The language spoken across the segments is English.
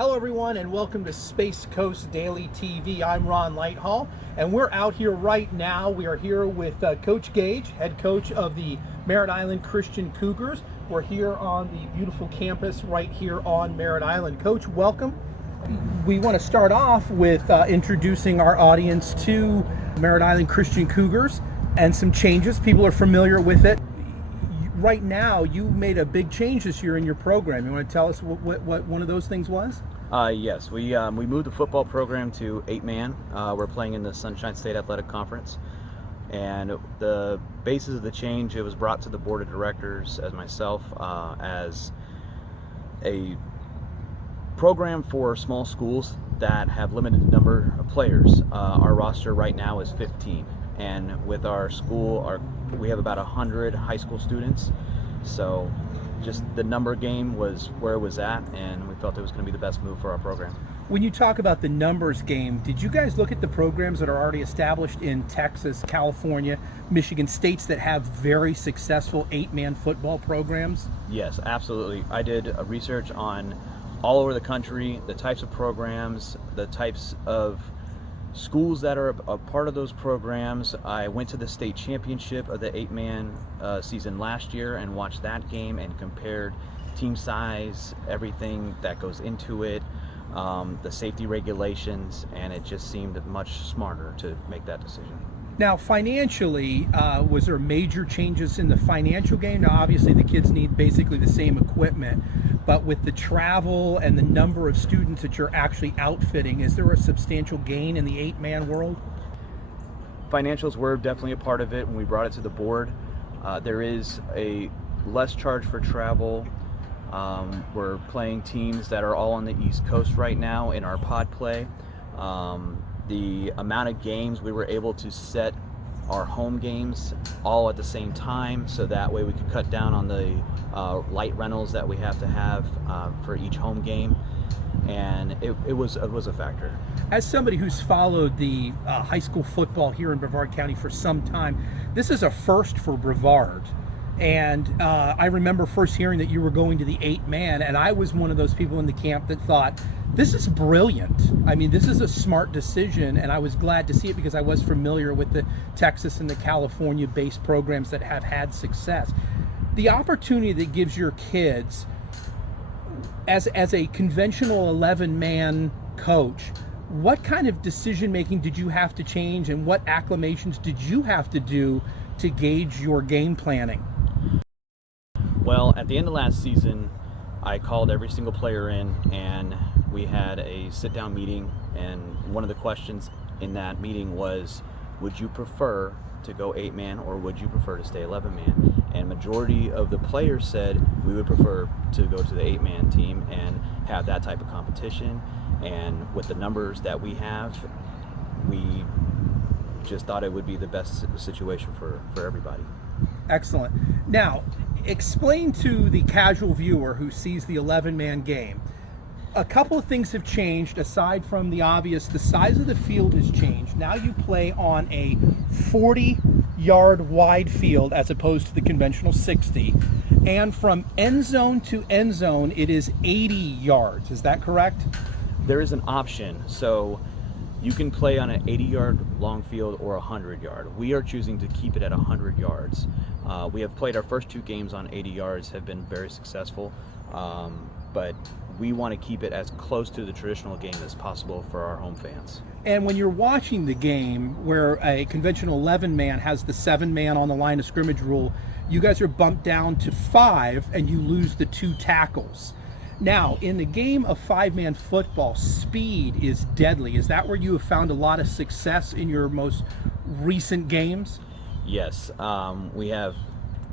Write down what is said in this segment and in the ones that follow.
Hello everyone and welcome to Space Coast Daily TV. I'm Ron Lighthall and we're out here right now. We are here with Coach Gage, head coach of the Merritt Island Christian Cougars. We're here on the beautiful campus right here on Merritt Island. Coach, welcome. We want to start off with introducing our audience to Merritt Island Christian Cougars and some changes. People are familiar with it. Right now, you made a big change this year in your program. You want to tell us what one of those things was? Yes, we moved the football program to 8-man. We're playing in the Sunshine State Athletic Conference. And the basis of the change, it was brought to the board of directors as myself as a program for small schools that have limited number of players. Our roster right now is 15. And with our school, we have about 100 high school students. So just the number game was where it was at, and we felt it was going to be the best move for our program. When you talk about the numbers game, did you guys look at the programs that are already established in Texas, California, Michigan, states that have very successful 8-man football programs? Yes, absolutely. I did a research on all over the country, the types of programs, the types of schools that are a part of those programs. I went to the state championship of the 8-man season last year and watched that game and compared team size, everything that goes into it, the safety regulations, and it just seemed much smarter to make that decision. Now, financially, was there major changes in the financial game? Now, obviously, the kids need basically the same equipment, but with the travel and the number of students that you're actually outfitting, is there a substantial gain in the 8-man world? Financials were definitely a part of it when we brought it to the board. There is a less charge for travel. We're playing teams that are all on the East Coast right now in our pod play. The amount of games, we were able to set our home games all at the same time, so that way we could cut down on the light rentals that we have to have for each home game, and it was a factor. As somebody who's followed the high school football here in Brevard County for some time, this is a first for Brevard. And I remember first hearing that you were going to the 8-man, and I was one of those people in the camp that thought, this is brilliant. I mean, this is a smart decision, and I was glad to see it because I was familiar with the Texas and the California-based programs that have had success. The opportunity that gives your kids, as a conventional 11-man coach, what kind of decision-making did you have to change, and what acclimations did you have to do to gauge your game planning? Well, at the end of last season, I called every single player in and we had a sit-down meeting, and one of the questions in that meeting was, would you prefer to go 8-man or would you prefer to stay 11-man? And majority of the players said we would prefer to go to the 8-man team and have that type of competition, and with the numbers that we have, we just thought it would be the best situation for everybody. Excellent. Now, explain to the casual viewer who sees the 11-man game, a couple of things have changed aside from the obvious. The size of the field has changed. Now you play on a 40-yard wide field as opposed to the conventional 60, and from end zone to end zone it is 80 yards. Is that correct? There is an option, so you can play on an 80-yard long field or 100-yard. We are choosing to keep it at 100 yards. We have played our first 2 games on 80 yards, have been very successful, but we want to keep it as close to the traditional game as possible for our home fans. And when you're watching the game where a conventional 11-man has the 7-man on the line of scrimmage rule, you guys are bumped down to 5 and you lose the 2 tackles. Now, in the game of 5-man football, speed is deadly. Is that where you have found a lot of success in your most recent games? Yes, we have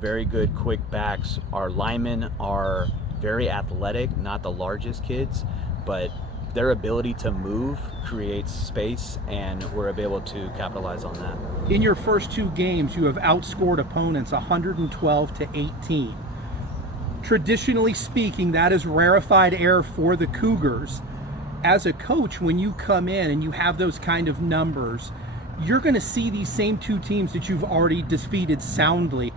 very good quick backs. Our linemen are very athletic, not the largest kids, but their ability to move creates space, and we're able to capitalize on that. In your first 2 games, you have outscored opponents 112-18. Traditionally speaking, that is rarefied air for the Cougars. As a coach, when you come in and you have those kind of numbers, you're going to see these same 2 teams that you've already defeated soundly.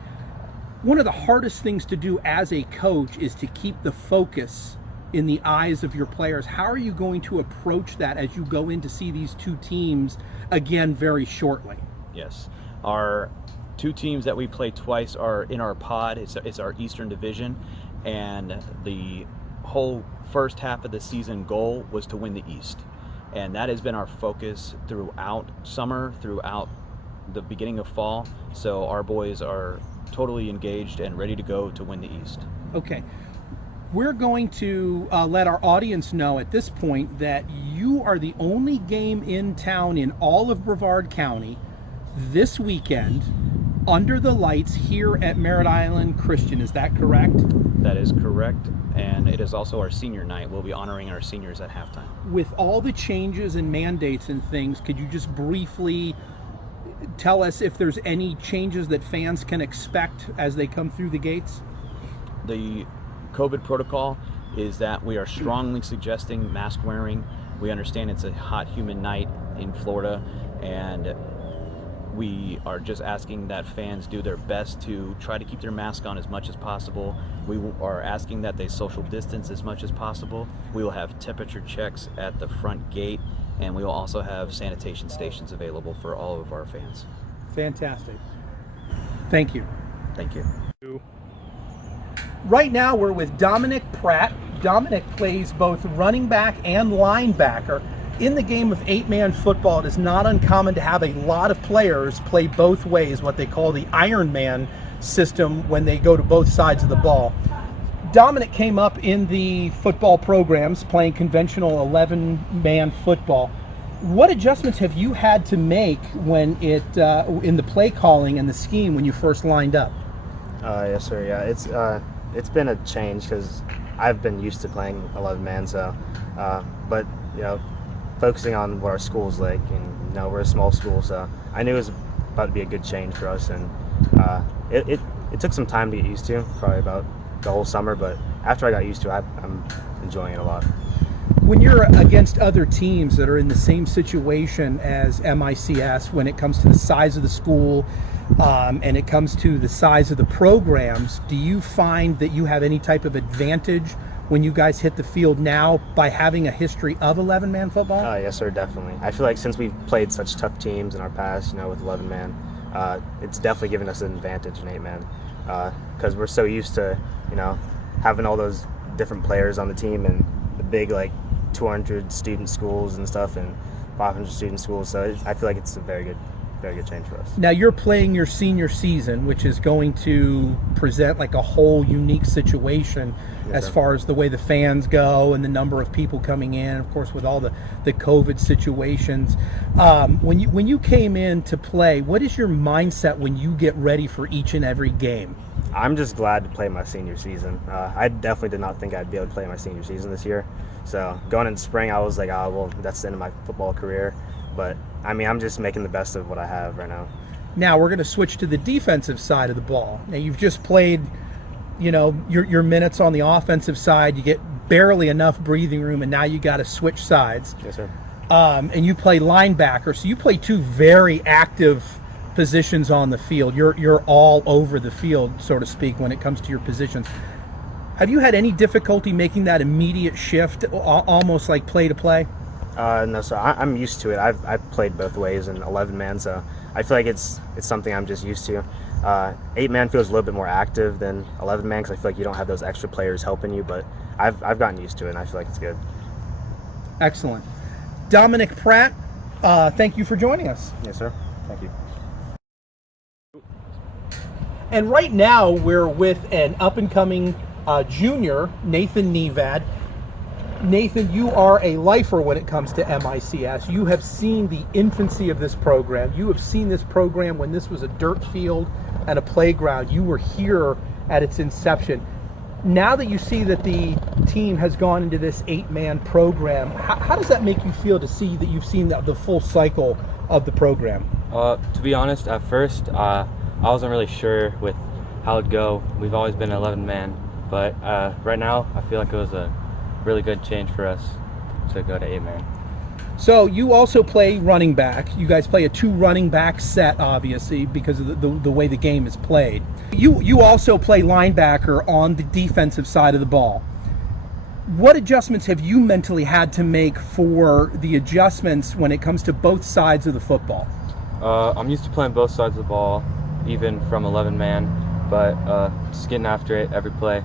One of the hardest things to do as a coach is to keep the focus in the eyes of your players. How are you going to approach that as you go in to see these two teams again very shortly? Yes. Our two teams that we play twice are in our pod. It's our Eastern Division, and the whole first half of the season goal was to win the East. And that has been our focus throughout summer, throughout the beginning of fall. So our boys are totally engaged and ready to go to win the East. Okay. We're going to let our audience know at this point that you are the only game in town in all of Brevard County this weekend under the lights here at Merritt Island Christian. Is that correct? That is correct. And it is also our senior night. We'll be honoring our seniors at halftime. With all the changes and mandates and things, could you just briefly tell us if there's any changes that fans can expect as they come through the gates? The COVID protocol is that we are strongly suggesting mask wearing. We understand it's a hot, humid night in Florida, and we are just asking that fans do their best to try to keep their mask on as much as possible. We are asking that they social distance as much as possible. We will have temperature checks at the front gate, and we will also have sanitation stations available for all of our fans. Fantastic. Thank you. Thank you. Right now we're with DOMINIC PRATT. DOMINIC plays both running back and linebacker. In the game of 8-man football, it is not uncommon to have a lot of players play both ways, what they call the Iron Man system, when they go to both sides of the ball. DOMINIC came up in the football programs playing conventional 11-man football. What adjustments have you had to make when in the play calling and the scheme when you first lined up? Yes, sir. Yeah, it's been a change because I've been used to playing 11-man. So, but focusing on what our school's like, and we're a small school, so I knew it was about to be a good change for us, and it took some time to get used to, probably about the whole summer. But after I got used to it, I'm enjoying it a lot. When you're against other teams that are in the same situation as MICS, when it comes to the size of the school and it comes to the size of the programs, do you find that you have any type of advantage when you guys hit the field now by having a history of 11-man football? Yes, sir, definitely. I feel like since we've played such tough teams in our past, with 11-man, it's definitely given us an advantage in 8-man because we're so used to, having all those different players on the team and the big 200 student schools and stuff and 500 student schools. So I feel like it's a very good change for us. Now you're playing your senior season, which is going to present a whole unique situation as far as the way the fans go and the number of people coming in, of course, with all the COVID situations. When you came in to play, what is your mindset when you get ready for each and every game? I'm just glad to play my senior season. I definitely did not think I'd be able to play my senior season this year. So going into spring, I was like, oh, well, that's the end of my football career. But, I'm just making the best of what I have right now. Now we're going to switch to the defensive side of the ball. Now you've just played, your minutes on the offensive side. You get barely enough breathing room, and now you got to switch sides. Yes, sir. And you play linebacker, so you play two very active positions on the field. You're all over the field, so to speak, when it comes to your positions. Have you had any difficulty making that immediate shift, almost like play to play? No, so I'm used to it. I've played both ways in 11-man, so I feel like it's something I'm just used to. 8-man feels a little bit more active than 11-man because I feel like you don't have those extra players helping you, but I've gotten used to it, and I feel like it's good. Excellent. DOMINIC PRATT, thank you for joining us. Yes, sir. Thank you. And right now we're with an up-and-coming junior, Nathan NEVAD. Nathan, you are a lifer when it comes to MICS. You have seen the infancy of this program. You have seen this program when this was a dirt field and a playground. You were here at its inception. Now that you see that the team has gone into this 8-man program, how does that make you feel to see that you've seen the full cycle of the program? To be honest, at first, I wasn't really sure with how it'd go. We've always been an 11-man, but right now I feel like it was a really good change for us to go to 8-man. So you also play running back. You guys play a 2 running back set, obviously, because of the way the game is played. You also play linebacker on the defensive side of the ball. What adjustments have you mentally had to make for the adjustments when it comes to both sides of the football? I'm used to playing both sides of the ball, even from 11 man, but just getting after it every play.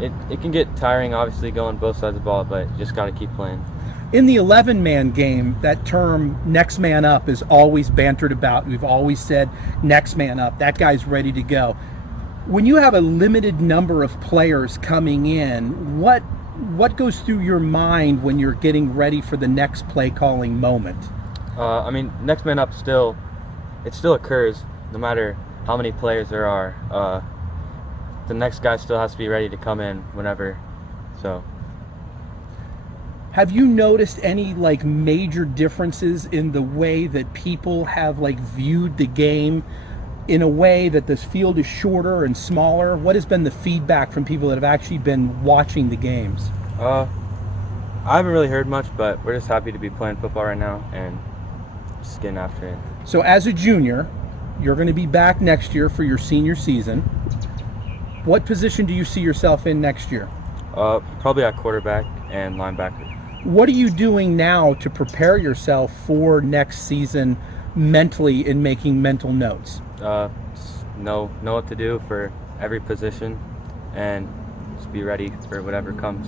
It can get tiring, obviously, going both sides of the ball, but you just got to keep playing. In the 11-man game, that term next man up is always bantered about. We've always said next man up. That guy's ready to go. When you have a limited number of players coming in, what goes through your mind when you're getting ready for the next play calling moment? I mean, next man up still occurs no matter how many players there are. The next guy still has to be ready to come in whenever. So. Have you noticed any like major differences in the way that people have like viewed the game, in a way that this field is shorter and smaller? What has been the feedback from people that have actually been watching the games? I haven't really heard much, but we're just happy to be playing football right now and just getting after it. So as a junior, you're going to be back next year for your senior season. What position do you see yourself in next year? Probably at quarterback and linebacker. What are you doing now to prepare yourself for next season mentally in making mental notes? Just know what to do for every position and just be ready for whatever comes.